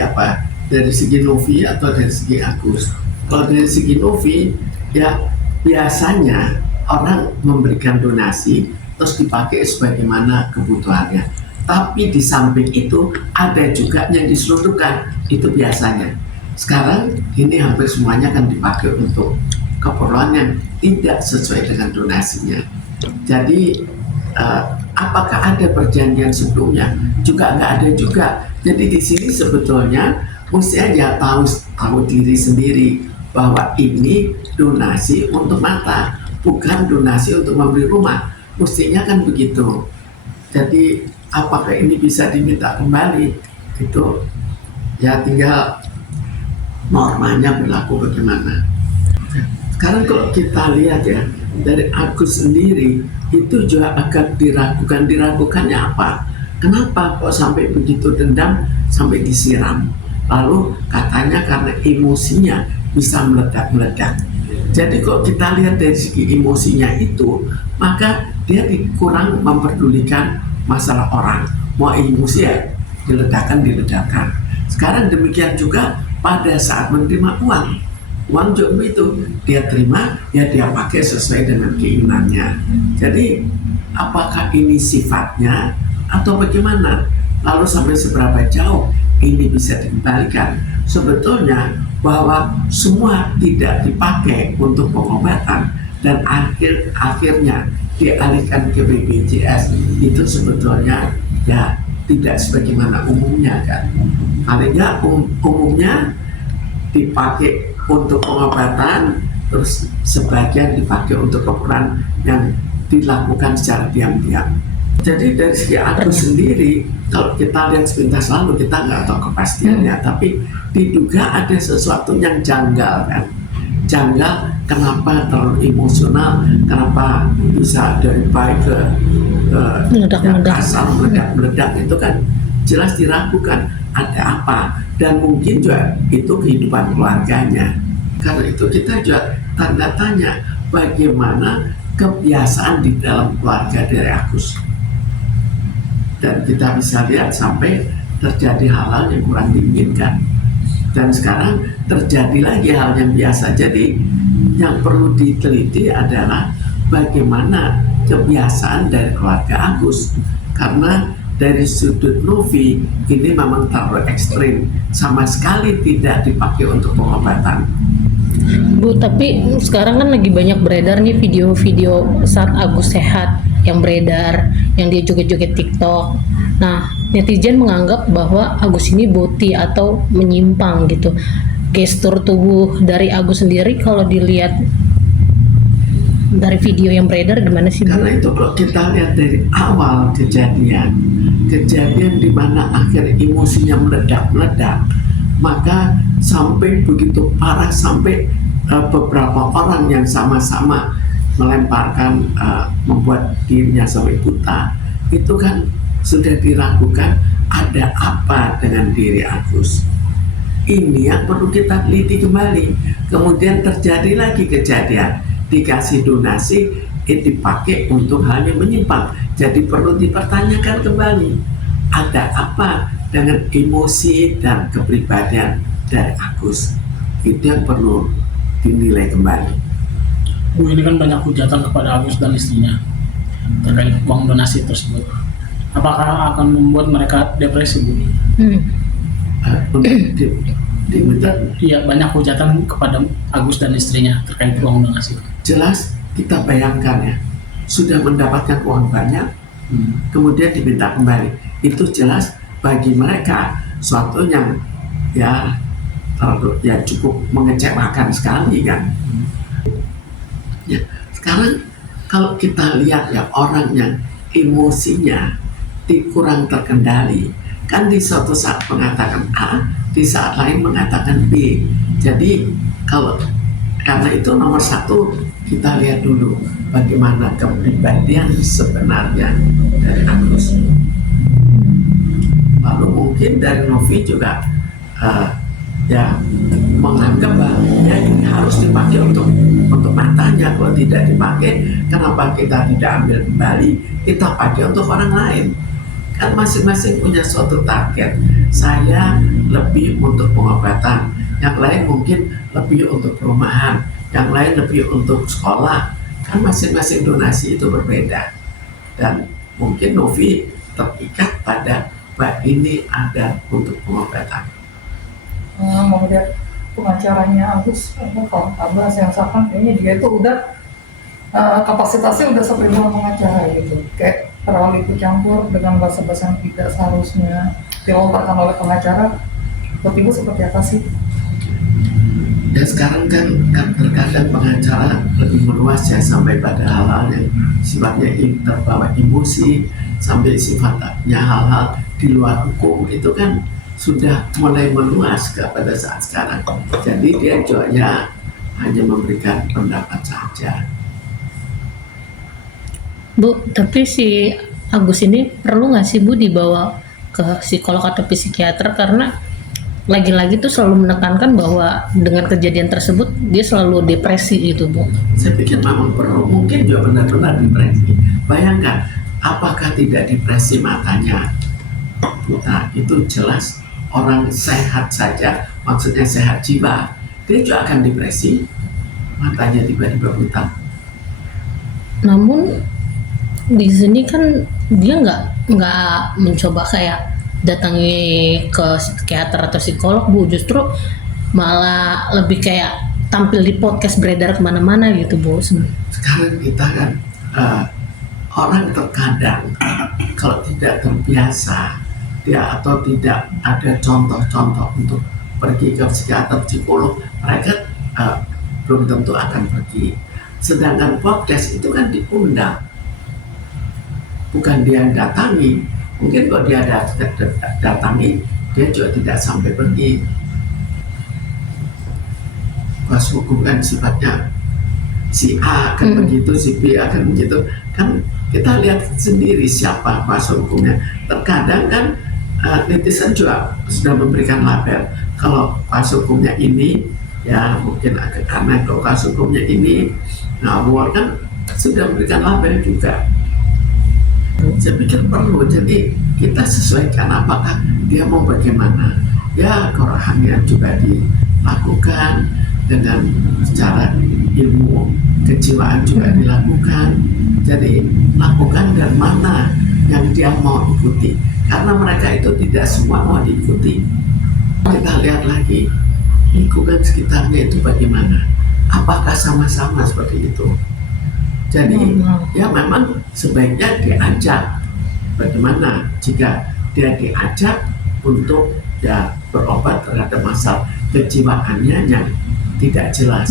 apa, dari segi Novi atau dari segi Agus. Kalau dari segi Novi, ya biasanya orang memberikan donasi terus dipakai sebagaimana kebutuhannya. Tapi di samping itu ada juga yang diselundupkan, itu biasanya. Sekarang ini hampir semuanya kan dipakai untuk keperluan yang tidak sesuai dengan donasinya. Jadi apakah ada perjanjian sebelumnya? Juga nggak ada juga. Jadi di sini sebetulnya mestinya dia tahu diri sendiri bahwa ini donasi untuk mata, bukan donasi untuk membeli rumah. Mestinya kan begitu. Jadi apakah ini bisa diminta kembali? Itu ya tinggal normanya berlaku bagaimana. Sekarang kalau kita lihat ya, dari Agus sendiri itu juga agak diragukannya apa? Kenapa kok sampai begitu dendam sampai disiram? Lalu katanya karena emosinya bisa meledak-meledak. Jadi kok kita lihat dari segi emosinya itu, maka dia kurang memperdulikan masalah orang. Mau emosi ya diledakkan. Sekarang demikian juga pada saat menerima uang juga itu dia terima, ya dia pakai sesuai dengan keinginannya. Jadi apakah ini sifatnya atau bagaimana? Lalu sampai seberapa jauh ini bisa dikembalikan? Sebetulnya bahwa semua tidak dipakai untuk pengobatan dan akhirnya dialihkan ke BPJS, itu sebetulnya ya tidak sebagaimana umumnya kan. Paling umumnya dipakai untuk pengobatan, terus sebagian dipakai untuk keperluan yang dilakukan secara diam-diam. Jadi dari segi Agus sendiri, kalau kita lihat sepintas lalu, kita nggak tahu kepastiannya, tapi diduga ada sesuatu yang janggal kan. Janggal, kenapa terlalu emosional, kenapa bisa dari baik ke kasar, meledak itu kan jelas diragukan ada apa, dan mungkin juga itu kehidupan keluarganya. Karena itu kita juga tanda tanya bagaimana kebiasaan di dalam keluarga dari Agus. Dan kita bisa lihat sampai terjadi hal-hal yang kurang diinginkan. Dan sekarang terjadi lagi hal yang biasa. Jadi yang perlu diteliti adalah bagaimana kebiasaan dari keluarga Agus. Karena dari sudut Novi ini memang terlalu ekstrim, sama sekali tidak dipakai untuk pengobatan. Bu, tapi sekarang kan lagi banyak beredar nih video-video saat Agus sehat yang beredar, yang dia joget-joget TikTok. Nah, netizen menganggap bahwa Agus ini boti atau menyimpang gitu. Gestur tubuh dari Agus sendiri kalau dilihat dari video yang beredar gimana sih, Bu? Karena itu kalau kita lihat dari awal kejadian di mana akhir emosinya meledak, maka sampai begitu parah, sampai beberapa orang yang sama-sama melemparkan, membuat dirinya sampai buta, itu kan sudah diragukan ada apa dengan diri Agus. Ini yang perlu kita teliti kembali. Kemudian terjadi lagi kejadian, dikasih donasi, dipakai untuk hal yang menyimpang. Jadi perlu dipertanyakan kembali, ada apa dengan emosi dan kepribadian dari Agus. Itu yang perlu dinilai kembali. Bu, ini kan banyak hujatan kepada Agus dan istrinya terkait uang donasi tersebut. Apakah akan membuat mereka depresi, Bu? Iya, banyak hujatan kepada Agus dan istrinya terkait uang donasi. Jelas kita bayangkan ya, sudah mendapatkan uang banyak, kemudian diminta kembali. Itu jelas bagi mereka suatu yang ya cukup mengecewakan sekali kan. Ya, sekarang kalau kita lihat ya orang yang emosinya kurang terkendali, kan di suatu saat mengatakan A, di saat lain mengatakan B. Jadi karena itu nomor satu, kita lihat dulu bagaimana kepribadian sebenarnya dari Agus. Lalu mungkin dari Novi juga ya menganggap bahwa ya ini harus dipakai untuk matanya. Kalau tidak dipakai, kenapa kita tidak ambil kembali, kita pakai untuk orang lain. Kan masing-masing punya suatu target. Saya lebih untuk pengobatan, yang lain mungkin lebih untuk perumahan, yang lain lebih untuk sekolah. Kan masing-masing donasi itu berbeda. Dan mungkin Novi terikat pada bahwa ini ada untuk pengobatan. Mau lihat pengacaranya Agus, kalau Abbas yang Safan kayaknya dia itu udah kapasitasnya udah sampai 2 pengacara gitu, kayak terlalu ikut campur dengan bahasa-bahasa yang tidak seharusnya dilontarkan oleh pengacara. Buat Ibu seperti apa sih? Dan sekarang kan terkadang pengacara lebih meluas ya, sampai pada hal-hal yang sifatnya terbawa emosi, sampai sifatnya hal-hal di luar hukum, itu kan sudah mulai meluas kepada saat sekarang. Jadi dia juga ya hanya memberikan pendapat saja. Bu, tapi si Agus ini perlu nggak sih Bu dibawa ke psikolog atau psikiater, karena lagi-lagi tuh selalu menekankan bahwa dengan kejadian tersebut dia selalu depresi gitu Bu. Saya pikir memang perlu, mungkin juga benar-benar depresi. Bayangkan, apakah tidak depresi matanya buta? Itu jelas orang sehat saja, maksudnya sehat jiwa, dia juga akan depresi, matanya tiba-tiba buta. Namun di sini kan dia nggak mencoba kayak datangi ke psikiater atau psikolog Bu, justru malah lebih kayak tampil di podcast beredar kemana-mana gitu Bu. Sekarang kita kan orang terkadang kalau tidak terbiasa dia atau tidak ada contoh-contoh untuk pergi ke psikiater, psikolog, mereka belum tentu akan pergi. Sedangkan podcast itu kan diundang, bukan dia yang datangi. Mungkin kalau dia datangi, dia juga tidak sampai pergi. Kuasa hukum kan sifatnya si A akan begitu, si B akan begitu. Kan kita lihat sendiri siapa kuasa hukumnya. Terkadang kan netizen juga sudah memberikan label. Kalau kuasa hukumnya ini, ya mungkin agak aneh. Kalau kuasa hukumnya ini, ngawur, kan sudah memberikan label juga. Saya pikir perlu, jadi kita sesuaikan apakah dia mau bagaimana. Ya kerohanian juga dilakukan, dengan secara ilmu kejiwaan juga dilakukan. Jadi lakukan dan mana yang dia mau ikuti, karena mereka itu tidak semua mau diikuti. Kita lihat lagi lingkungan sekitarnya itu bagaimana, apakah sama-sama seperti itu. Jadi ya memang sebaiknya diajak. Bagaimana jika dia diajak untuk ya berobat terhadap masalah kejiwaannya yang tidak jelas.